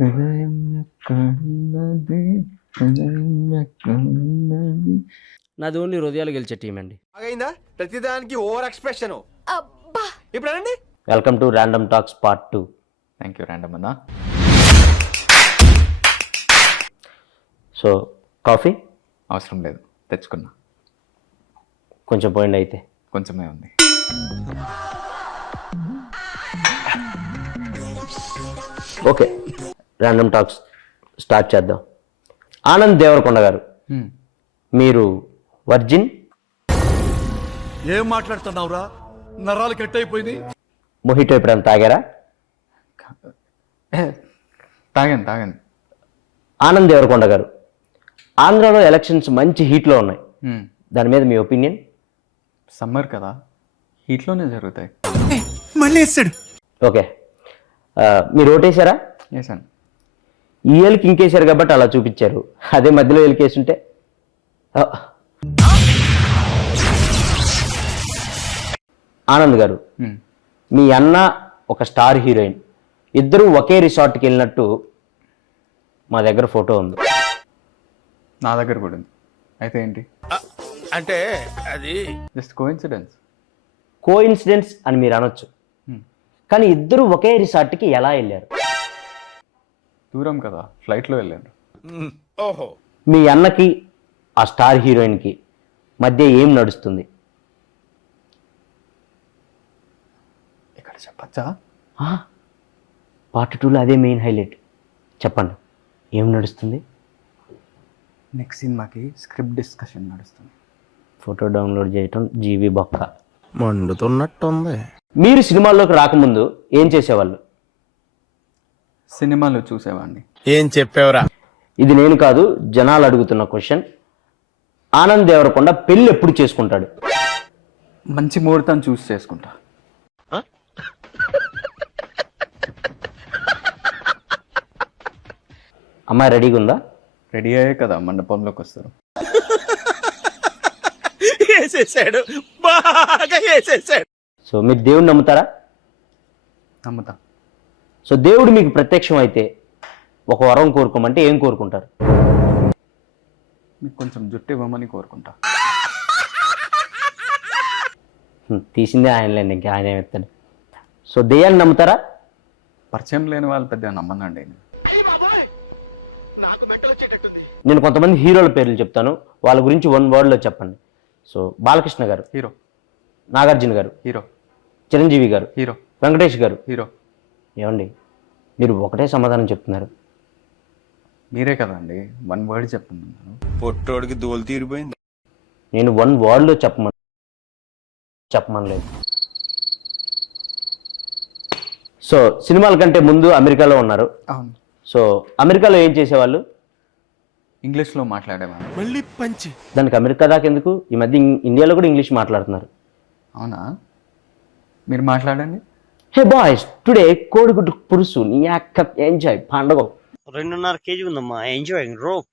హృదయం ఎక్కడున్నది, హృదయం ఎక్కడున్నది. నాది ఓన్లీ హృదయాలు గెలిచే టీం అండి. అయిందా ప్రతిదానికి ఓవర్ ఎక్స్ప్రెషన్. ఇప్పుడు అనండి. Welcome to random talks part 2. Thank you random అన్న. సో కాఫీ అవసరం లేదు, తెచ్చుకున్నా. కొంచెం పోయింది అయితే. కొంచెమే ఉంది. ఓకే, ర్యాండమ్ టాక్స్ స్టార్ట్ చేద్దాం. ఆనంద్ దేవరకొండ గారు, మీరు వర్జిన్? ఏం మాట్లాడుతున్నావురా, నరాలు కట్ అయిపోయింది. మొహిటో ఎప్పుడైనా తాగారా? తాగాను. ఆనంద్ దేవరకొండ గారు, ఆంధ్రాలో ఎలక్షన్స్ మంచి హీట్లో ఉన్నాయి, దాని మీద మీ ఒపీనియన్? సమ్మర్ కదా, హీట్లోనే జరుగుతాయి. మళ్ళీ వేస్తాడు. ఓకే, మీరు ఓటేశారా? వేసాను. ఈ ఏళ్ళకి ఇంకేశారు కాబట్టి అలా చూపించారు, అదే మధ్యలో ఏళ్ళకేసుంటే. ఆనంద్ గారు, మీ అన్న ఒక స్టార్ హీరోయిన్, ఇద్దరు ఒకే రిసార్ట్కి వెళ్ళినట్టు మా దగ్గర ఫోటో ఉంది. నా దగ్గర కూడా ఉంది. అయితే ఏంటి? అంటే అది జస్ట్ కోఇన్సిడెన్స్. కోఇన్సిడెన్స్ అని మీరు అనొచ్చు, కానీ ఇద్దరు ఒకే రిసార్ట్కి ఎలా వెళ్ళారు? దూరం కదా, ఫ్లైట్లో వెళ్ళాను. ఓహో. మీ అన్నకి ఆ స్టార్ హీరోయిన్కి మధ్య ఏం నడుస్తుంది? ఇక్కడ చెప్పచ్చా? పార్ట్ 2లో అదే మెయిన్ హైలైట్. చెప్పండి, ఏం నడుస్తుంది? నెక్స్ట్ సినిమాకి స్క్రిప్ట్ డిస్కషన్ నడుస్తుంది. ఫోటో డౌన్లోడ్ చేయటం జీవి బొక్క. మండుతున్నట్టుంది. మీరు సినిమాల్లోకి రాకముందు ఏం చేసేవాళ్ళు? సినిమాలు చూసేవాడిని. ఏం చెప్పావురా? ఇది నేను కాదు, జనాలు అడుగుతున్న క్వశ్చన్. ఆనంద్ దేవరకొండ పెళ్ళి ఎప్పుడు చేసుకుంటాడు? మంచి ముహూర్తం చూసి చేసుకుంటా. అమ్మాయి రెడీగా ఉందా? రెడీ అయ్యే కదా మండపంలోకి వస్తారు. వేసేసాడు, బాగా వేసేసాడు. సో మీరు దేవుడిని నమ్ముతారా? నమ్ముతా. సో దేవుడు మీకు ప్రత్యక్షం అయితే ఒక వరం కోరుకోమంటే ఏం కోరుకుంటారు? మీకు కొంచెం జుట్టు ఇవ్వమని కోరుకుంటా. తీసిందే ఆయనలేండి, ఇంకా ఆయన ఏమెత్తాడు. సో దెయ్యాన్ని నమ్ముతారా? పరిచయం లేని వాళ్ళు పెద్దగా నమ్మనండి. నేను కొంతమంది హీరోల పేర్లు చెప్తాను, వాళ్ళ గురించి 1 wordలో చెప్పండి. సో బాలకృష్ణ గారు హీరో, నాగార్జున గారు హీరో, చిరంజీవి గారు హీరో, వెంకటేష్ గారు హీరో. ఏమండి మీరు ఒకటే సమాధానం చెప్తున్నారు? మీరే కదండి 1 word చెప్తున్నాను. పొట్టోడికి దోలు తీరిపోయింది. నేను 1 wordలో చెప్పమనలేదు. సో సినిమాల కంటే ముందు అమెరికాలో ఉన్నారు. అవును. సో అమెరికాలో ఏం చేసేవాళ్ళు? ఇంగ్లీష్లో మాట్లాడేవాడిని. మళ్ళీ పంచి. దానికి అమెరికా దాకా ఎందుకు? ఈ మధ్య ఇండియాలో కూడా ఇంగ్లీష్ మాట్లాడుతున్నారు. అవునా? మీరు మాట్లాడండి. హే బాయ్స్, టుడే కోడిగుడ్డు పురుసు నీ అక్క ఎంజాయ్ పండగ. 2.5 kg ఉందమ్మా. ఎంజాయింగ్ రోప్,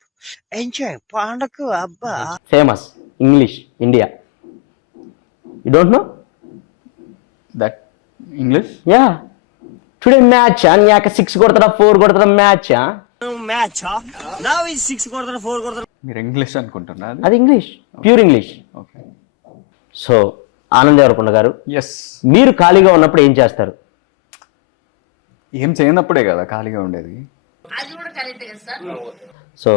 ఎంజాయ్ పండగ. అబ్బా famous English India. You don't know that English? Yeah. Today match నీ అక్క 6 కొడతారా 4 కొడతారా మ్యాచ్? మ్యాచ్ నా 6 కొడతారు 4 కొడతారు. మీరు ఇంగ్లీష్ అనుకుంటున్నా? అది English, pure English. Okay. So Anand Deverakonda garu, yes. మీరు ఖాళీగా ఉన్నప్పుడు ఏం చేస్తారు? ఏం చేయనప్పుడే కదా ఖాళీగా ఉండేది. So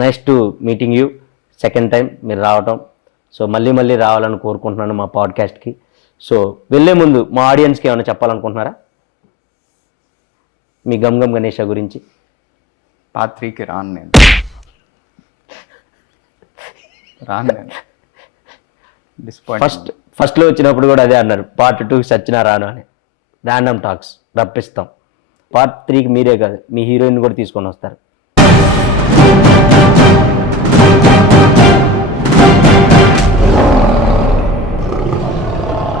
nice to meeting you, second time మీరు రావటం. సో మళ్ళీ రావాలని కోరుకుంటున్నాను మా పాడ్కాస్ట్కి. సో వెళ్ళే ముందు మా ఆడియన్స్కి ఏమైనా చెప్పాలనుకుంటున్నారా మీ గమ్ గణేష గురించి? పార్ట్ 3కి రాను నేను. ఫస్ట్లో వచ్చినప్పుడు కూడా అదే అన్నారు, పార్ట్ 2కి సచ్చినా రాను అని. Random talks రప్పిస్తాం. పార్ట్ 3కి మీరే కాదు, మీ హీరోయిన్ కూడా తీసుకొని వస్తారు.